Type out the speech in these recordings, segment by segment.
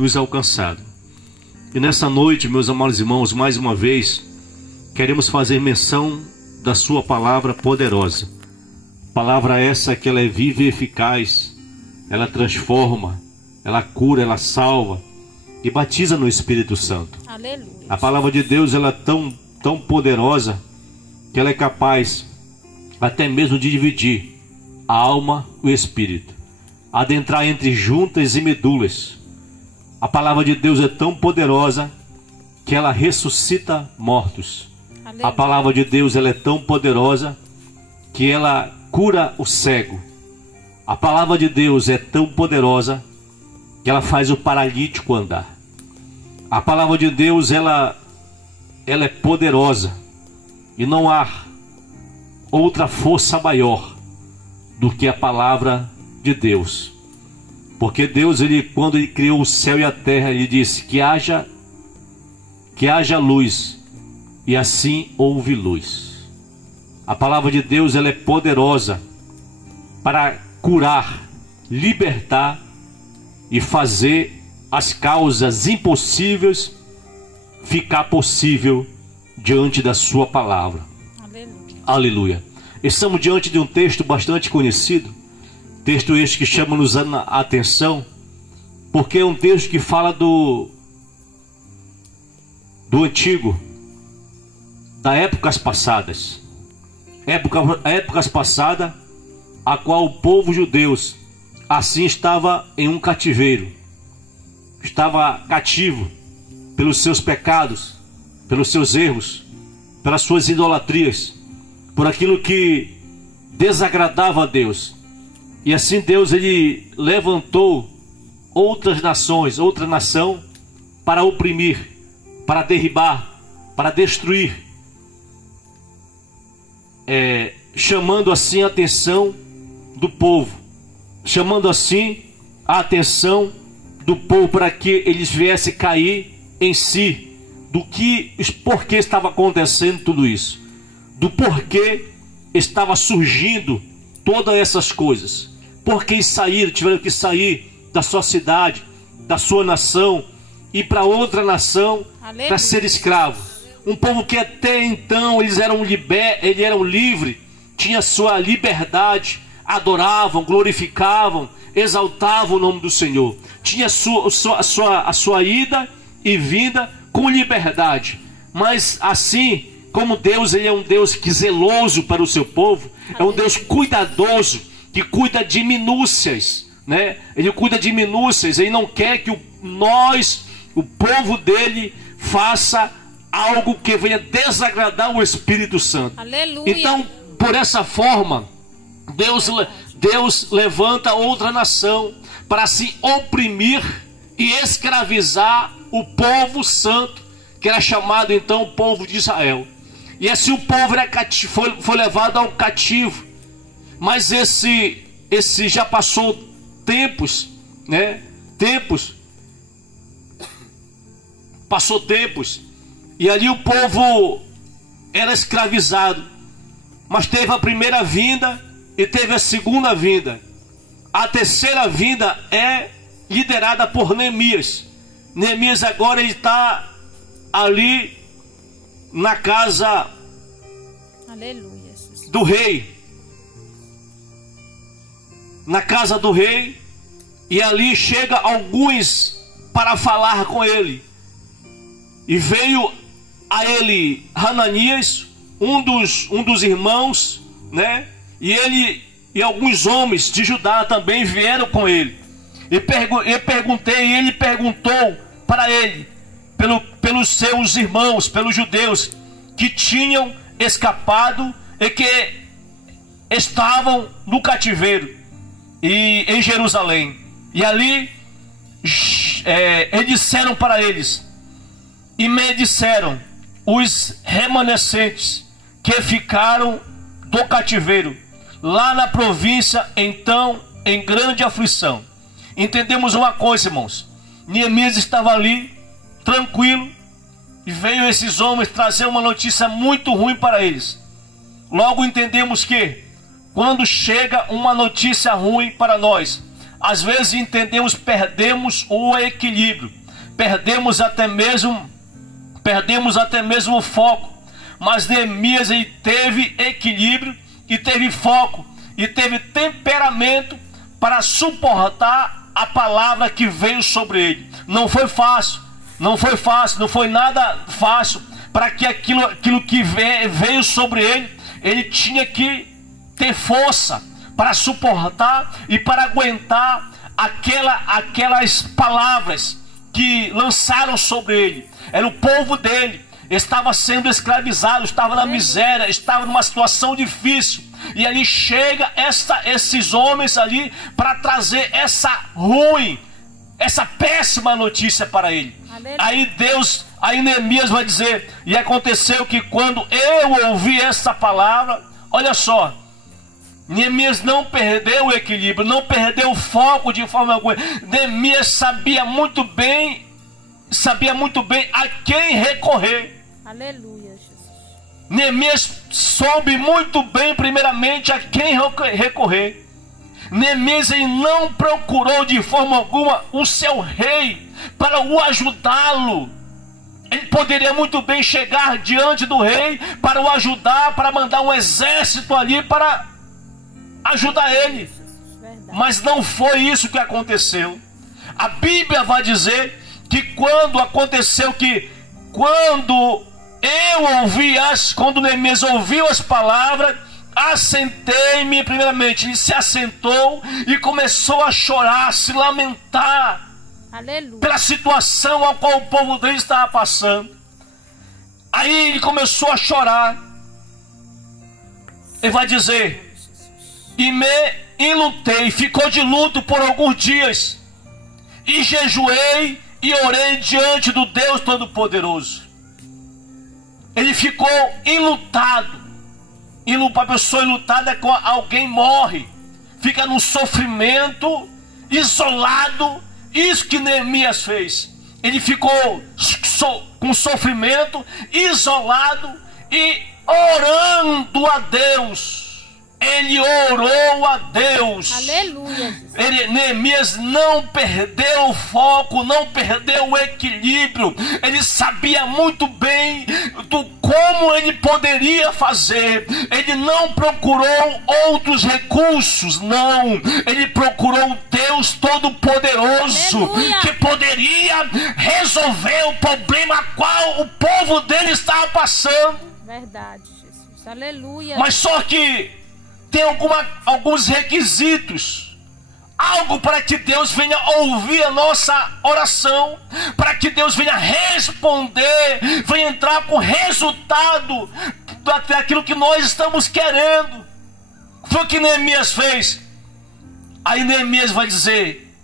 nos alcançado. E nessa noite, meus amados irmãos, mais uma vez, queremos fazer menção da sua palavra poderosa. Palavra essa que ela é viva e eficaz, ela transforma, ela cura, ela salva e batiza no Espírito Santo. Aleluia. A palavra de Deus, ela é tão poderosa que ela é capaz até mesmo de dividir a alma e o espírito, adentrar entre juntas e medulas. A palavra de Deus é tão poderosa que ela ressuscita mortos. Aleluia. A palavra de Deus, ela é tão poderosa que ela cura o cego. A palavra de Deus é tão poderosa que ela faz o paralítico andar. A palavra de Deus, ela é poderosa e não há outra força maior do que a palavra de Deus. Porque Deus, quando ele criou o céu e a terra, ele disse que haja luz, e assim houve luz. A palavra de Deus, ela é poderosa para curar, libertar e fazer as causas impossíveis ficar possível diante da sua palavra. Aleluia. Aleluia. Estamos diante de um texto bastante conhecido, texto este que chama-nos a atenção, porque é um texto que fala do antigo, das épocas passadas. Épocas passadas, a qual o povo judeu assim estava em um cativeiro, estava cativo pelos seus pecados, pelos seus erros, pelas suas idolatrias, por aquilo que desagradava a Deus. E assim Deus, ele levantou outras nações, outra nação, para oprimir, para derribar, para destruir, chamando assim a atenção do povo, chamando assim a atenção do povo para que eles viessem cair em si, porquê estava acontecendo tudo isso, do porquê estava surgindo todas essas coisas, porque tiveram que sair da sua cidade, da sua nação, e para outra nação, para ser escravo. Um povo que até então eles eram livres, tinha sua liberdade, adoravam, glorificavam, exaltavam o nome do Senhor, tinha a sua ida e vinda com liberdade. Mas assim como Deus, ele é um Deus que zeloso para o seu povo, é um Deus cuidadoso, que cuida de minúcias, né? Ele cuida de minúcias, ele não quer que o povo dele, faça algo que venha desagradar o Espírito Santo. Aleluia. Então, por essa forma, Deus levanta outra nação para se oprimir e escravizar o povo santo, que era chamado então o povo de Israel. E assim o povo foi levado ao cativo. Mas esse já passou tempos, né? Passou tempos, e ali o povo era escravizado. Mas teve a primeira vinda e teve a segunda vinda. A terceira vinda é liderada por Neemias. Neemias agora ele está ali na casa, aleluia, do rei. Na casa do rei. E ali chega alguns para falar com ele. E veio a ele Hananias, um dos irmãos, né? E ele e alguns homens de Judá também vieram com ele. E ele perguntou para ele, pelos seus irmãos, pelos judeus que tinham escapado e que estavam no cativeiro e em Jerusalém. E ali eles disseram para eles, e me disseram os remanescentes que ficaram do cativeiro lá na província, então em grande aflição. Entendemos uma coisa, irmãos. Neemias estava ali tranquilo, e veio esses homens trazer uma notícia muito ruim para eles. Logo entendemos que quando chega uma notícia ruim para nós, às vezes entendemos, perdemos o equilíbrio, perdemos até mesmo o foco. Mas Neemias, ele teve equilíbrio e teve foco e teve temperamento para suportar a palavra que veio sobre ele. Não foi fácil, não foi nada fácil. Para que aquilo que veio sobre ele tinha que ter força para suportar e para aguentar aquelas palavras que lançaram sobre ele. Era o povo dele, estava sendo escravizado, estava na miséria, estava numa situação difícil. E ali chega esses homens ali para trazer essa péssima notícia para ele. Aí Neemias vai dizer: e aconteceu que quando eu ouvi essa palavra, olha só, Neemias não perdeu o equilíbrio, não perdeu o foco de forma alguma. Neemias sabia muito bem a quem recorrer. Aleluia, Jesus. Neemias soube muito bem, primeiramente, a quem recorrer. Neemias, ele não procurou de forma alguma o seu rei para o ajudá-lo. Ele poderia muito bem chegar diante do rei para o ajudar, para mandar um exército ali para ajudar ele. Mas não foi isso que aconteceu. A Bíblia vai dizer que quando Neemias ouviu as palavras, assentei-me. Primeiramente, ele se assentou e começou a chorar, a se lamentar. Aleluia. Pela situação a qual o povo dele estava passando. Aí ele começou a chorar. Ele vai dizer: e me enlutei, ficou de luto por alguns dias, e jejuei e orei diante do Deus Todo-Poderoso. Ele ficou enlutado. A pessoa enlutada é quando alguém morre, fica num sofrimento, isolado. Isso que Neemias fez. Ele ficou com sofrimento, isolado e orando a Deus. Ele orou a Deus. Aleluia. Neemias não perdeu o foco, não perdeu o equilíbrio. Ele sabia muito bem como ele poderia fazer. Ele não procurou outros recursos, não. Ele procurou o Deus Todo-Poderoso, que poderia resolver o problema qual o povo dele estava passando. Verdade, Jesus. Aleluia. Mas só que tem alguns requisitos, algo para que Deus venha ouvir a nossa oração, para que Deus venha responder, venha entrar com resultado daquilo que nós estamos querendo. Foi o que Neemias fez. Aí Neemias vai dizer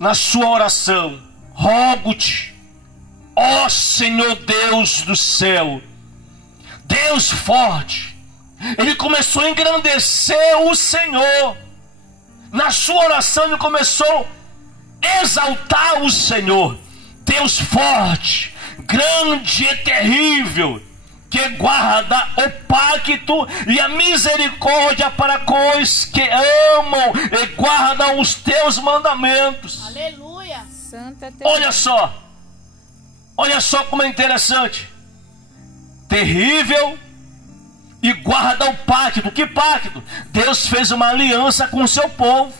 na sua oração: rogo-te, ó Senhor Deus do céu, Deus forte. Ele começou a engrandecer o Senhor. Na sua oração ele começou a exaltar o Senhor. Deus forte, grande e terrível, que guarda o pacto e a misericórdia para com os que amam e guardam os teus mandamentos. Aleluia. Santa Olha só como é interessante. Terrível e guarda o pacto. Que pacto? Deus fez uma aliança com o seu povo.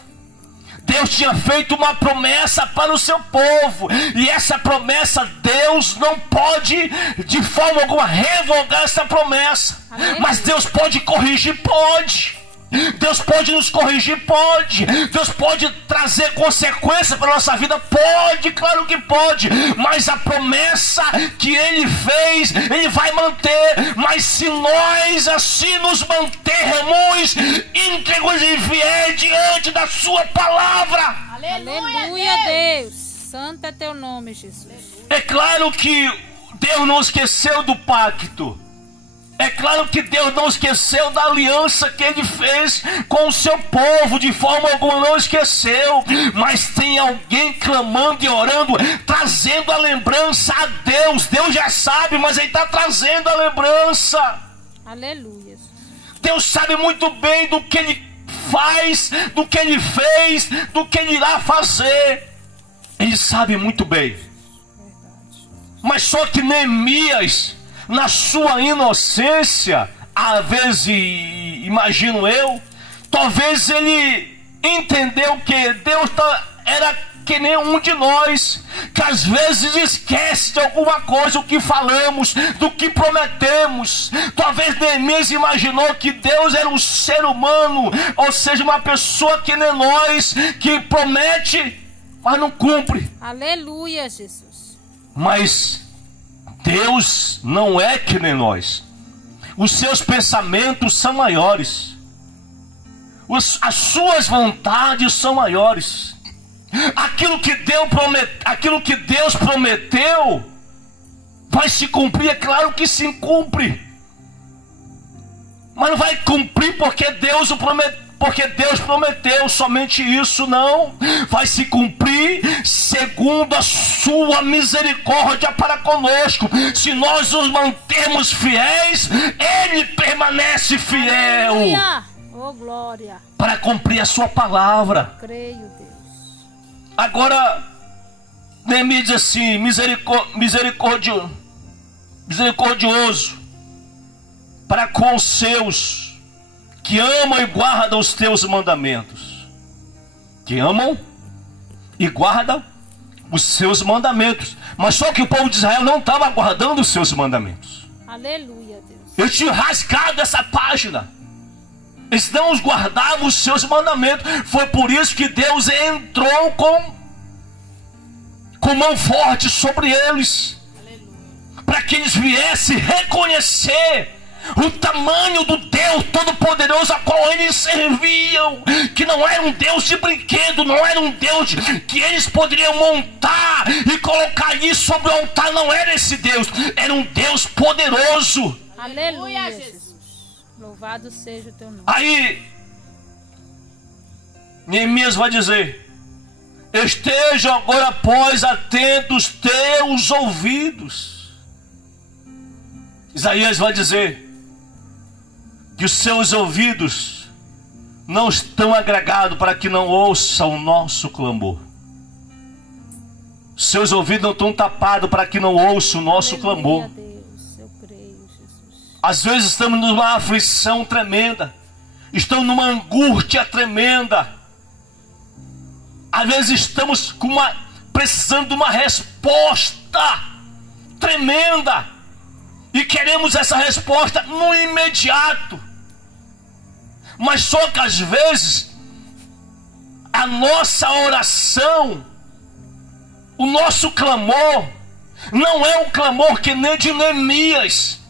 Deus tinha feito uma promessa para o seu povo. E essa promessa, Deus não pode de forma alguma revogar essa promessa. Amém. Mas Deus pode corrigir? Pode. Deus pode nos corrigir? Pode. Deus pode trazer consequências para a nossa vida? Pode, claro que pode. Mas a promessa que Ele fez, Ele vai manter. Mas se nós assim nos mantermos íntegros e fiéis diante da Sua palavra. Aleluia, Deus. Santo é Teu nome, Jesus. É claro que Deus não esqueceu do pacto. É claro que Deus não esqueceu da aliança que Ele fez com o seu povo, de forma alguma não esqueceu. Mas tem alguém clamando e orando, trazendo a lembrança a Deus. Deus já sabe, mas Ele está trazendo a lembrança. Aleluia. Deus sabe muito bem do que Ele faz, do que ele fez, do que ele irá fazer. Ele sabe muito bem. Mas só que Neemias, na sua inocência, às vezes, imagino eu, talvez ele entendeu que Deus era que nem um de nós, que às vezes esquece de alguma coisa, o que falamos, do que prometemos. Talvez Neemias imaginou que Deus era um ser humano, ou seja, uma pessoa que nem nós, que promete, mas não cumpre. Aleluia, Jesus. Mas Deus não é que nem nós. Os seus pensamentos são maiores. As suas vontades são maiores. Aquilo que Deus prometeu vai se cumprir, é claro que se cumpre. Mas não vai cumprir porque Deus prometeu somente isso, não. Vai se cumprir segundo a sua misericórdia para conosco. Se nós nos mantermos fiéis, Ele permanece fiel. Aleluia. Oh, glória. Para cumprir a sua palavra. Eu creio, Deus. Agora, Neemias diz assim: misericordioso para com os seus que amam e guardam os teus mandamentos. Que amam e guardam os seus mandamentos. Mas só que o povo de Israel não estava guardando os seus mandamentos. Aleluia, Deus. Eu tinha rasgado essa página. Eles não guardavam os seus mandamentos. Foi por isso que Deus entrou com mão forte sobre eles. Para que eles viessem reconhecer o tamanho do Deus Todo-Poderoso a qual eles serviam. Que não era um Deus de brinquedo, não era um Deus que eles poderiam montar e colocar ali sobre o altar. Não era esse Deus, era um Deus poderoso. Aleluia, Jesus. Louvado seja o teu nome. Aí Neemias vai dizer: estejam agora, pois, atentos teus ouvidos. Isaías vai dizer que os seus ouvidos não estão agregados para que não ouçam o nosso clamor. Seus ouvidos não estão tapados para que não ouçam o nosso clamor. Às vezes estamos numa aflição tremenda, estamos numa angústia tremenda. Às vezes estamos precisando de uma resposta tremenda e queremos essa resposta no imediato. Mas só que às vezes a nossa oração, o nosso clamor, não é um clamor que nem de Neemias.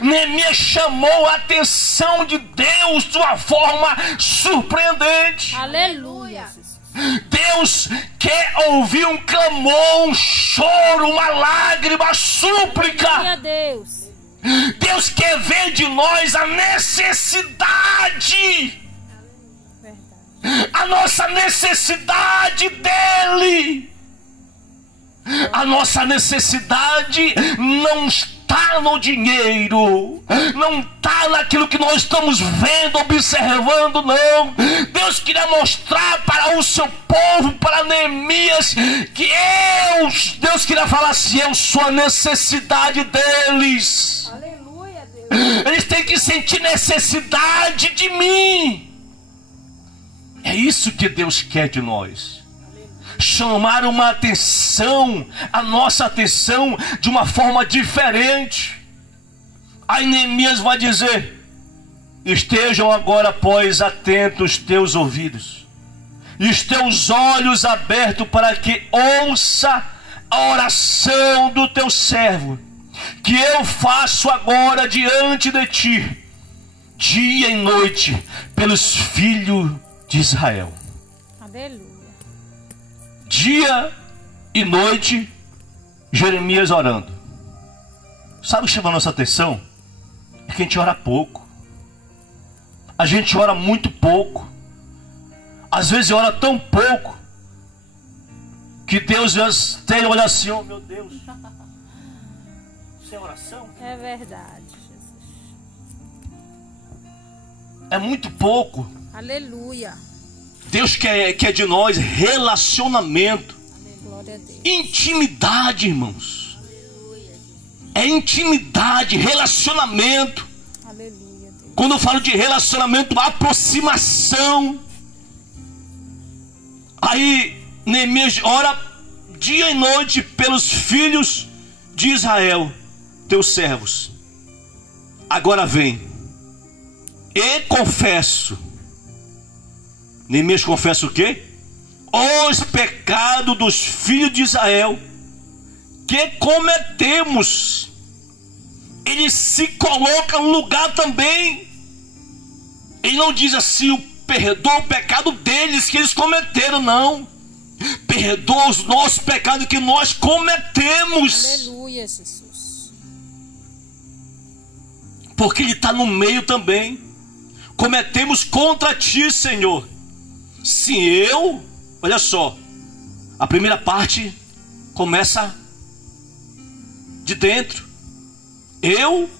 Neemias chamou a atenção de Deus de uma forma surpreendente. Aleluia. Deus quer ouvir um clamor, um choro, uma lágrima, uma súplica. Aleluia, Deus. Deus quer ver de nós a necessidade, a nossa necessidade dEle. A nossa necessidade não está no dinheiro, não está naquilo que nós estamos vendo, observando, não. Deus queria mostrar para o seu povo, para Neemias, que Deus queria falar assim: eu sou a necessidade deles. Aleluia, Deus. Eles têm que sentir necessidade de mim. É isso que Deus quer de nós. Chamar uma atenção, a nossa atenção de uma forma diferente. Aí Neemias vai dizer: estejam agora, pois, atentos teus ouvidos e os teus olhos abertos, para que ouça a oração do teu servo, que eu faço agora diante de ti, dia e noite, pelos filhos de Israel. Aleluia. Dia e noite, Jeremias orando. Sabe o que chama a nossa atenção? É que a gente ora pouco. A gente ora muito pouco. Às vezes ora tão pouco que Deus tem olha assim: oh meu Deus, isso é oração? É verdade, Jesus. É muito pouco. Aleluia. Deus quer de nós relacionamento. Glória a Deus. Intimidade, irmãos. É intimidade, relacionamento. Aleluia, Deus. Quando eu falo de relacionamento, aproximação. Aí Neemias ora dia e noite pelos filhos de Israel, teus servos. Agora vem. E confesso. Neemias confessa o quê? Os pecados dos filhos de Israel que cometemos. Ele se coloca no lugar também. Ele não diz assim, perdoa o pecado deles que eles cometeram, não. Perdoa os nossos pecados que nós cometemos. Aleluia, Jesus. Porque ele está no meio também. Cometemos contra ti, Senhor. Se eu, olha só, a primeira parte começa de dentro. Eu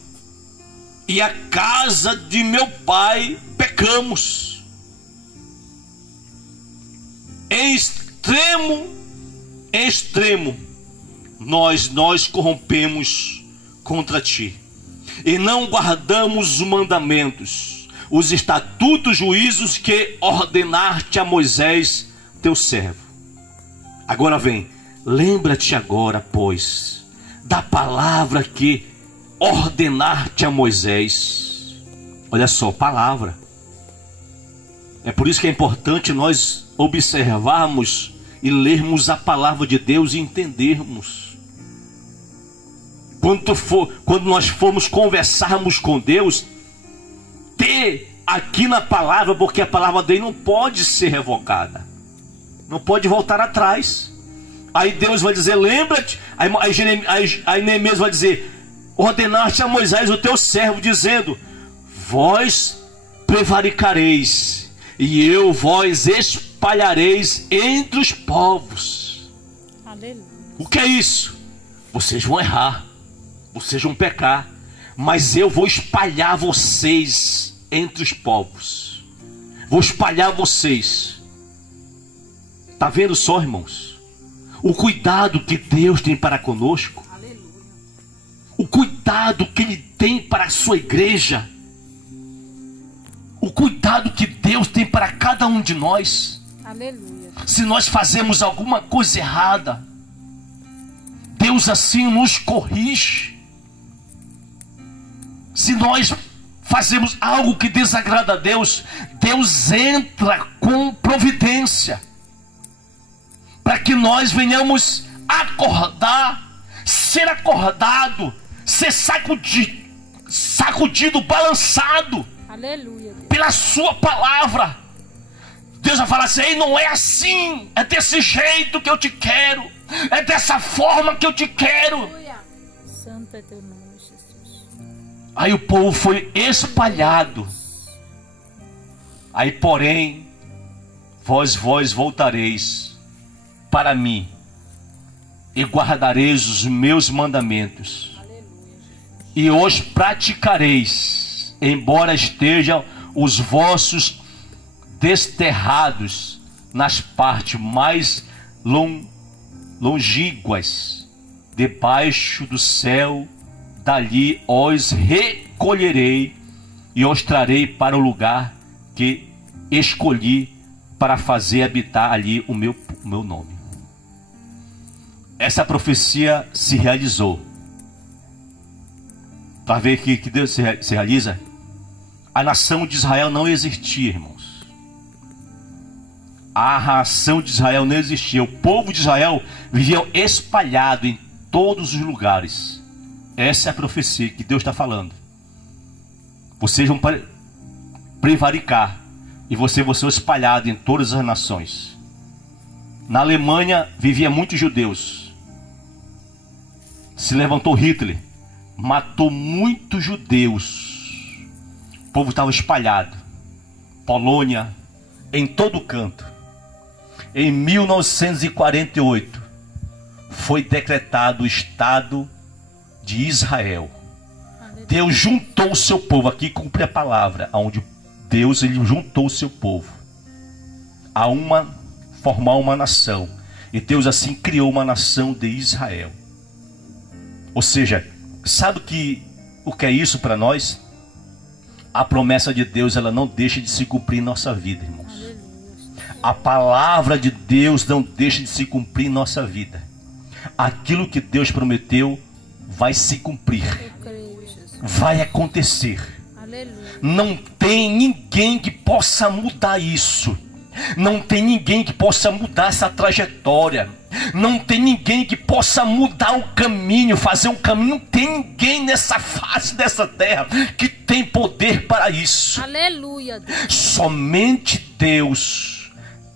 e a casa de meu pai pecamos. Em extremo, nós corrompemos contra ti. E não guardamos os mandamentos, os estatutos, juízos que ordenaste a Moisés, teu servo. Agora vem, lembra-te agora, pois, da palavra que ordenaste a Moisés. Olha só, palavra. É por isso que é importante nós observarmos e lermos a palavra de Deus e entendermos. Quando nós formos conversarmos com Deus, ter aqui na palavra, porque a palavra dele não pode ser revocada, não pode voltar atrás. Aí Deus vai dizer, lembra-te. Aí Neemias vai dizer, ordenaste a Moisés o teu servo, dizendo, vós prevaricareis, e eu vós espalhareis entre os povos. Aleluia. O que é isso? Vocês vão errar, vocês vão pecar, mas eu vou espalhar vocês entre os povos. Vou espalhar vocês. Está vendo só, irmãos? O cuidado que Deus tem para conosco. Aleluia. O cuidado que Ele tem para a sua igreja. O cuidado que Deus tem para cada um de nós. Aleluia. Se nós fazemos alguma coisa errada, Deus assim nos corrige. Se nós fazemos algo que desagrada a Deus, Deus entra com providência para que nós venhamos acordar, ser acordado, ser sacudido, balançado. Aleluia. Pela sua palavra. Deus vai falar assim, ei, não é assim, é desse jeito que eu te quero, é dessa forma que eu te quero. Aleluia. Santo é teu nome, Jesus. Aí o povo foi espalhado. Aí porém, vós voltareis para mim e guardareis os meus mandamentos. Aleluia. E os praticareis, embora estejam os vossos desterrados nas partes mais longínquas debaixo do céu. Dali os recolherei e os trarei para o lugar que escolhi para fazer habitar ali o meu nome. Essa profecia se realizou. Para ver que Deus se realiza. A nação de Israel não existia, irmãos. A nação de Israel não existia. O povo de Israel vivia espalhado em todos os lugares. Essa é a profecia que Deus está falando. Vocês vão prevaricar e vocês vão ser espalhados em todas as nações. Na Alemanha vivia muitos judeus. Se levantou Hitler, matou muitos judeus. O povo estava espalhado. Polônia, em todo canto. Em 1948 foi decretado o Estado de Israel. Deus juntou o seu povo, aqui cumpre a palavra, onde Deus, ele juntou o seu povo a formar uma nação. E Deus assim criou uma nação de Israel. Ou seja, sabe o que é isso para nós? A promessa de Deus, ela não deixa de se cumprir em nossa vida, irmãos. A palavra de Deus não deixa de se cumprir em nossa vida. Aquilo que Deus prometeu vai se cumprir. Vai acontecer. Não tem ninguém que possa mudar isso. Não tem ninguém que possa mudar essa trajetória. Não tem ninguém que possa mudar o caminho, fazer um caminho. Não tem ninguém nessa face dessa terra que tem poder para isso. Aleluia. Somente Deus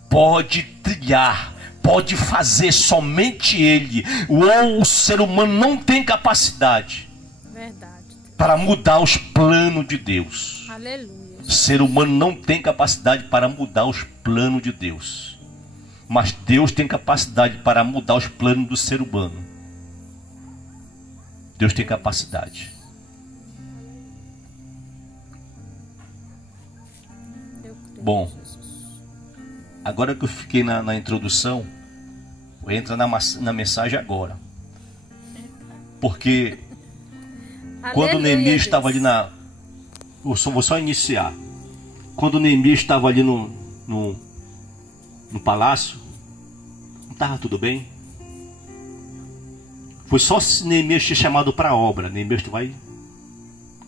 pode trilhar, pode fazer, somente Ele. O ser humano não tem capacidade para mudar os planos de Deus. Aleluia. O ser humano não tem capacidade para mudar os planos de Deus. Mas Deus tem capacidade para mudar os planos do ser humano. Deus tem capacidade. Bom, agora que eu fiquei na introdução, vou entrar na mensagem agora. Porque quando Neemias estava ali vou só iniciar. Quando Neemias estava ali no palácio, não estava tudo bem? Foi só Neemias ser chamado para a obra. Neemias vai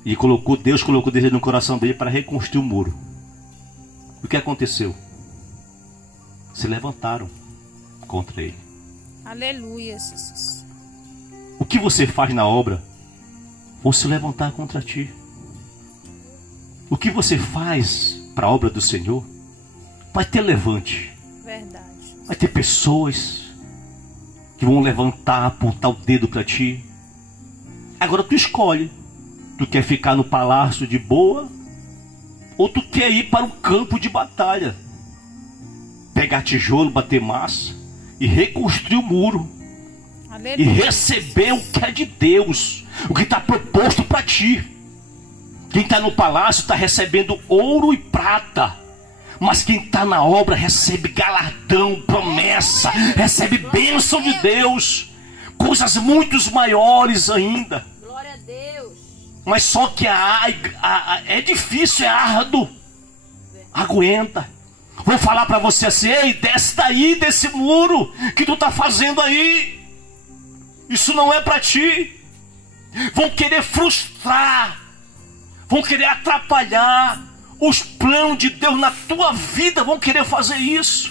e Deus colocou Deus no coração dele para reconstruir o muro. O que aconteceu? Se levantaram contra ele. Aleluia, Jesus. O que você faz na obra? Vão se levantar contra ti. O que você faz para a obra do Senhor? Vai ter levante. Verdade. Vai ter pessoas que vão levantar, apontar o dedo para ti. Agora tu escolhe. Tu quer ficar no palácio de boa? Ou tu quer ir para o campo de batalha? Pegar tijolo, bater massa e reconstruir o muro. Aleluia. E receber o que é de Deus, o que está proposto para ti. Quem está no palácio está recebendo ouro e prata. Mas quem está na obra recebe galardão, promessa, recebe bênção de Deus. Coisas muito maiores ainda. Glória a Deus. Mas só que é difícil, é árduo. Aguenta. Vou falar para você assim: ei, desce daí desse muro que tu está fazendo aí. Isso não é para ti. Vão querer frustrar, vão querer atrapalhar os planos de Deus na tua vida. Vão querer fazer isso.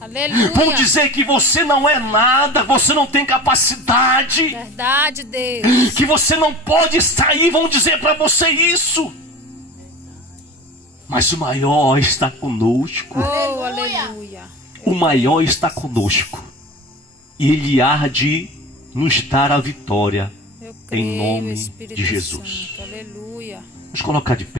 Aleluia. Vão dizer que você não é nada, você não tem capacidade. Verdade, Deus. Que você não pode sair. Vão dizer para você isso. Mas o maior está conosco. Oh, aleluia. O maior está conosco. E Ele há de nos dar a vitória. Em nome de Jesus. Aleluia. Vamos colocar de pé.